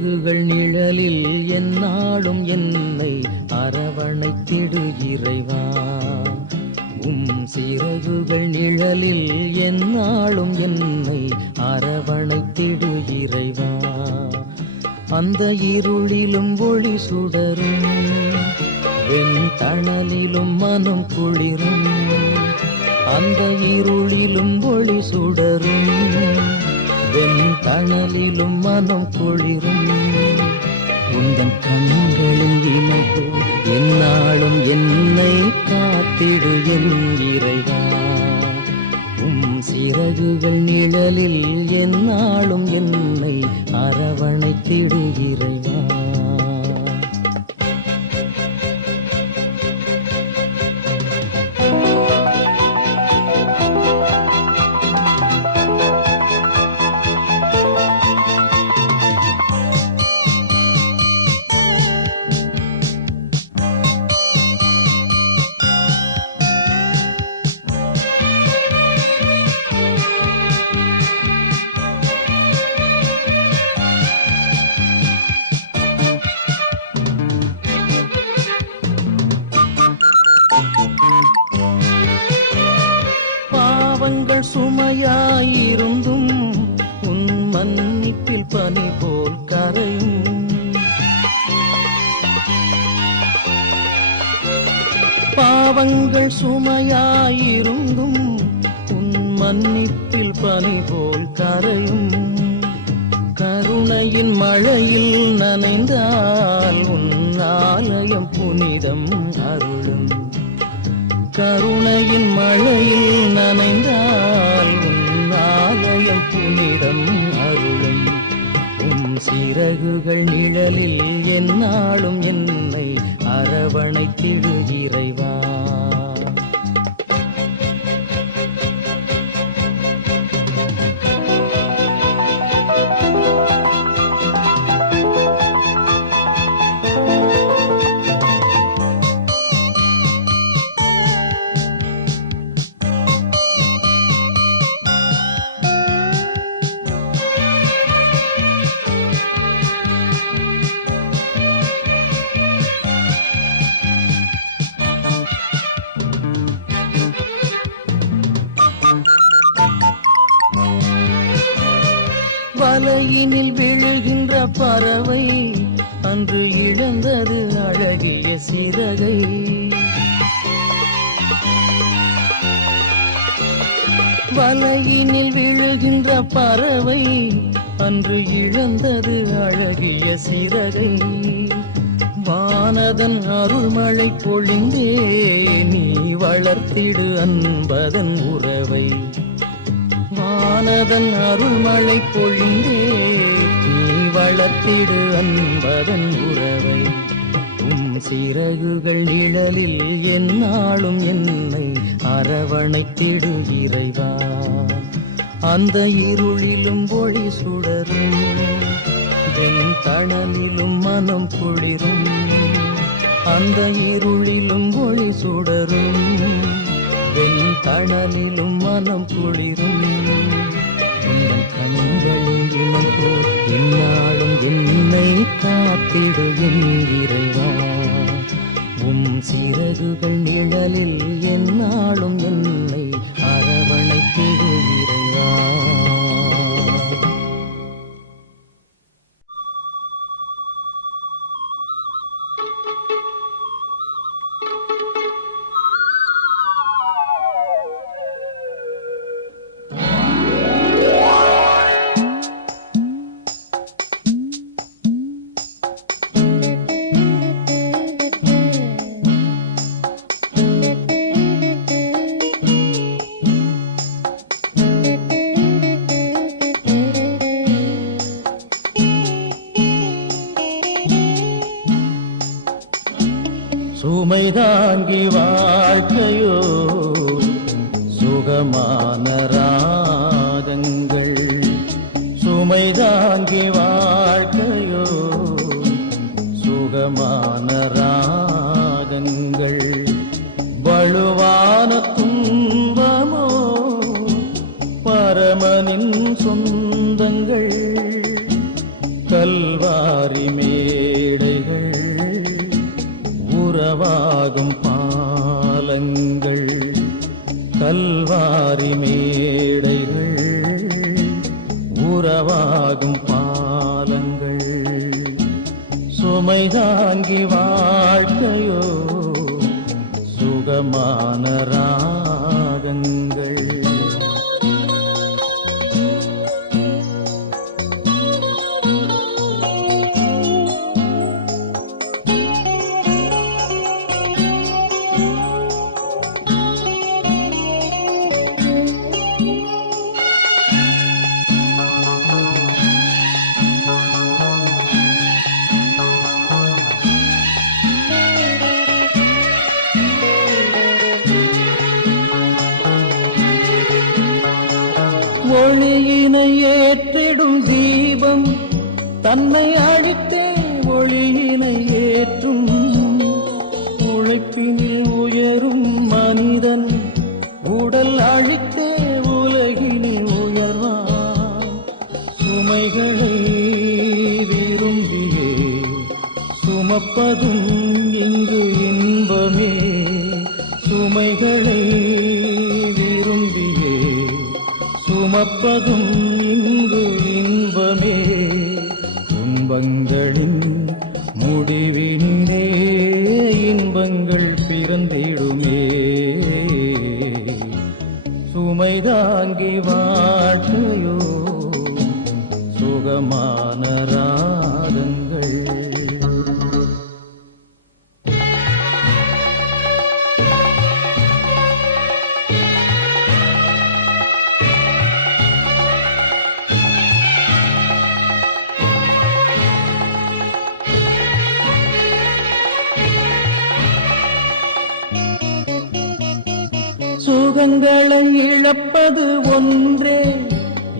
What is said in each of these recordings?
சிறகுகள் நிழலில் எந்நாளும் என்னை அரவணைத்திடு இறைவா. சிறகுகள் நிழலில் எந்நாளும் என்னை அரவணைத்திடு இறைவா. அந்த இருளிலும் ஒளி சுடரும், வெண்தணலிலும் மனம் குளிரும். அந்த இருளிலும் ஒளி சுடரும், வெண்தணலிலும் மனம் குளிரும். உந்தன் கண்களின் இமைப்பு எந்நாளும் என்னை காத்திடு என் இறைவா. சிறகுகள் நிழலில் எந்நாளும் என்னை அரவணைத்திடு இறைவா. பாவங்கள் சுமையாயிருந்தும் உன் மன்னிப்பில் பனி போல் கரையும். பாவங்கள் சுமையாயிருந்தும் உன் மன்னிப்பில் பனி போல் கரையும். கருணையின் மழையில் நனைந்தால் உன் ஆலயம் புனிதம் அருளும். கருணையின் மழையில் நனைந்தால் உன் ஆலயம் புனிதம் அருளும். சிறகுகள் நிழலில் எந்நாளும் என்னை அரவணைத்திடு இறைவா. வலையினில் விழுகின்ற பறவை அன்று இழந்தது அழகிய சிறகை. வலையினில் விழுகின்ற பறவை அன்று இழந்தது அழகிய சிறகை. வானதன் அருள்மழை பொழிந்தே நீ வளர்த்திடு அன்பதன் உறவை. வானதன் அருள்மழை பொழிந்தே நீ வளர்த்திடு அன்பதன் உறவை. சிறகுகள் நிழலில் எந்நாளும் என்னை அரவணைத்திடு இறைவா. அந்த இருளிலும் ஒளி சுடரும், வெண்தணலிலும் மனம் குளிரும். அந்த இருளிலும் ஒளி சுடரும், வெண்தணலிலும் மனம் குளிரும். உங்கள் கண்களில் இமைப்போ எந்நாளும் என்னை காத்திடு என் இறைவா. சிறகுகள் நிழலில் எந்நாளும் என்னை அரவணைத்திடு இறைவா. சுமை தாங்கி வாழ்க்கையோ சுகமான ராகங்கள். சுமை தாங்கி வாழ்க்கையோ சுகமான ராகங்கள். வலுவான துன்பமோ பரமனின் சொந்தங்கள். கல்வாரி கல்வாரி மேடைகள் உறவாகும் பாலங்கள் சுமை தாங்கி வாழ்க்கையோ சுகமான ராகங்கள் ஒளியினை ஏற்றிடும் தீபம் தன்னை அழித்தே ஒளியினை ஏற்றும் உழைப்பினில் உயரும் மனிதன் உடல் அழித்தே உலகினில் உயர்வான் சுமைகளை விரும்பியே சுமப்பதும் இங்கு இன்பமே சுமைகளை விரும்பியே சுமப்பதும் இங்கு இன்பமே துன்பங்களின் முடிவினிலே இன்பங்கள் பிறந்திடுமே சுமை தாங்கி வாழ்க்கையோ சுகமான ராகங்கள் சுகங்களை இழப்பது ஒன்றே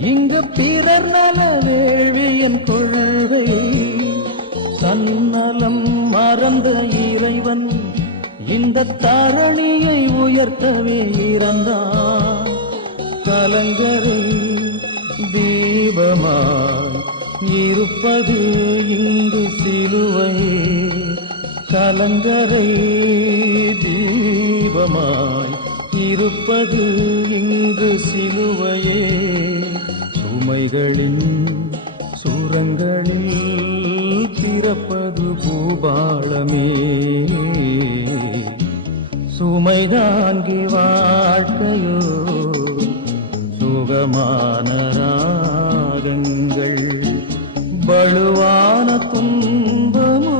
இங்கு பிறர் நல வேள்வியின் கொள்கை தன்னலம் மறந்த இறைவன் இந்த தரணியை உயர்த்தவே இறந்தான் கலங்கரை தீபமாய் இருப்பது இங்கு சிலுவையே கலங்கரை தீபமாய் இருப்பது இங்கு சிலுவையே சுமைகளின் சுரங்களில் பிறப்பது பூபாளமே சுமை தாங்கி வாழ்க்கையோ சுகமான ராகங்கள் வலுவான துன்பமோ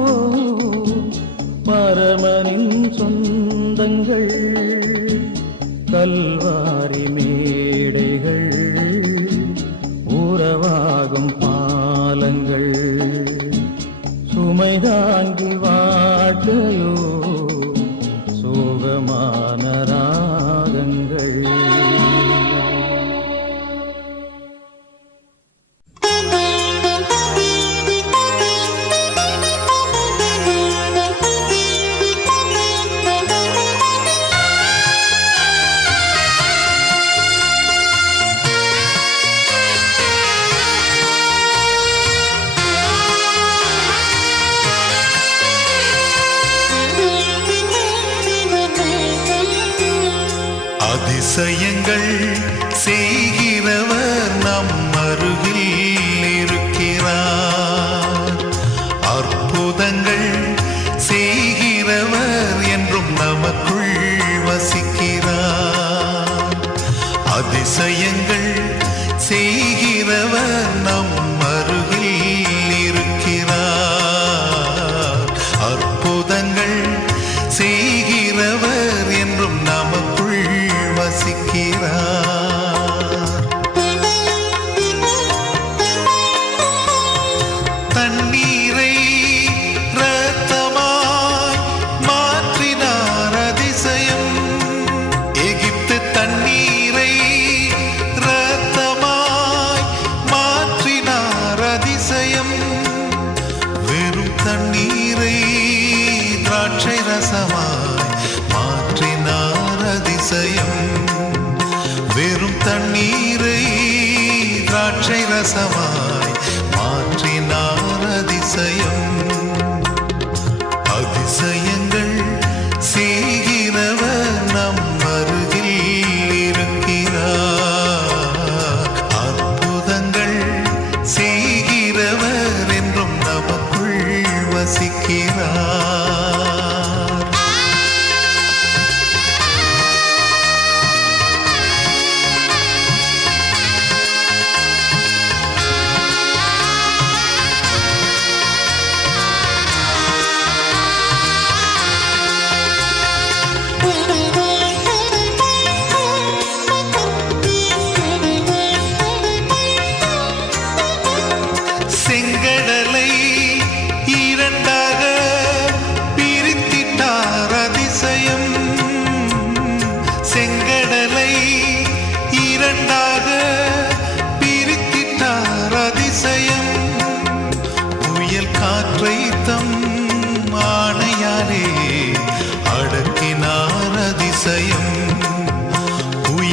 பரமனின் சொந்தங்கள் கல்வாரி மேடைகள் உறவாகும் பாலங்கள் சுமை தாங்கி வாழ்க்கையோ சோகமான ராகங்கள் அதிசயங்கள் செய்கிறவர் நம் அருகில் இருக்கிறார் அற்புதங்கள் செய்கிறவர் என்றும் நமக்குள் வசிக்கிறார் அதிசயங்கள் செய்கிறவர் நம் அருகில் இருக்கிறார் அற்புதங்கள் செய்கிறவர் என்றும் நமக்குள் வசிக்கிறார் தண்ணீரை இரத்தமாய் மாற்றினார் அதிசயம் எகிப்து தண்ணீரை இரத்தமாய் மாற்றினார் அதிசயம் வெறும் தண்ணீரை திராட்சை ரசமாய் மாற்றினார் அதிசயம் வெறும் தண்ணீரை திராட்சை ரசமாய் மாற்றினார் அதிசயம் அதிசயங்கள் செய்கிறவர் நம் அருகில்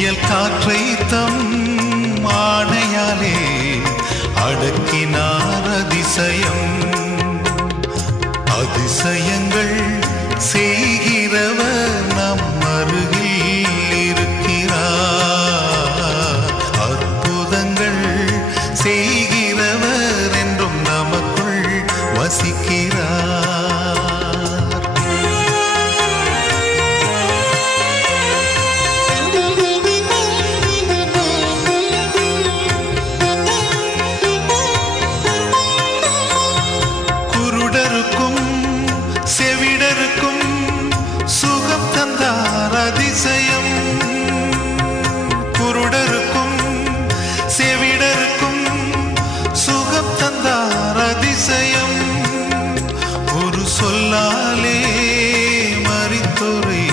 புயல் காற்றை தம் ஆணையாலே அடக்கினார் அதிசயம். அதிசயங்கள் செய்கிறவர் நம் அருகில் இருக்கிறார். அற்புதங்கள் செய்கிறவர் என்றும் நமக்குள் வசிக்கிறார். குருடருக்கும் செவிடருக்கும் சுகம் தந்தார் அதிசயம். குருடருக்கும் செவிடருக்கும் சுகம் தந்தார் அதிசயம். ஒரு சொல்லாலே மரித்தோரை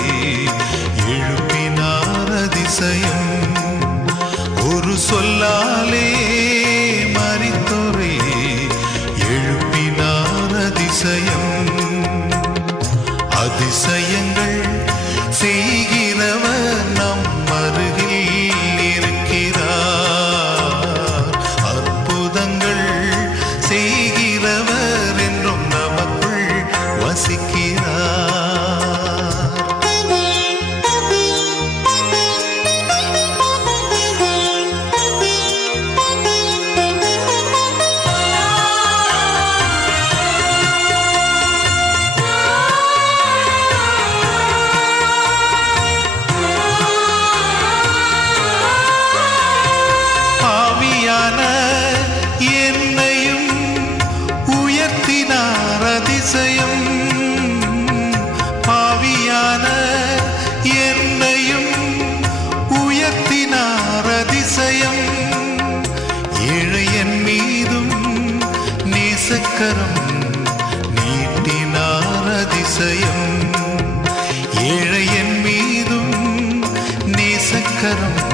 எழுப்பினார் அதிசயம். ஒரு சொல்லாலே மரித்தோரை எழுப்பினார் அதிசயம். அதிசயங்கள் செய்கிறவர் நம் அருகில் இருக்கிறார். அற்புதங்கள் செய்கிறவர் என்றும் நமக்குள் வசிக்கிறார். பாவியான என்னையும் உயர்த்தினார் அதிசயம். பாவியான என்னையும் உயர்த்தினார் அதிசயம். ஏழையன் மீதும் நேசக்கரம் நீட்டினார் அதிசயம். ஏழையன் மீதும் நேசக்கரம்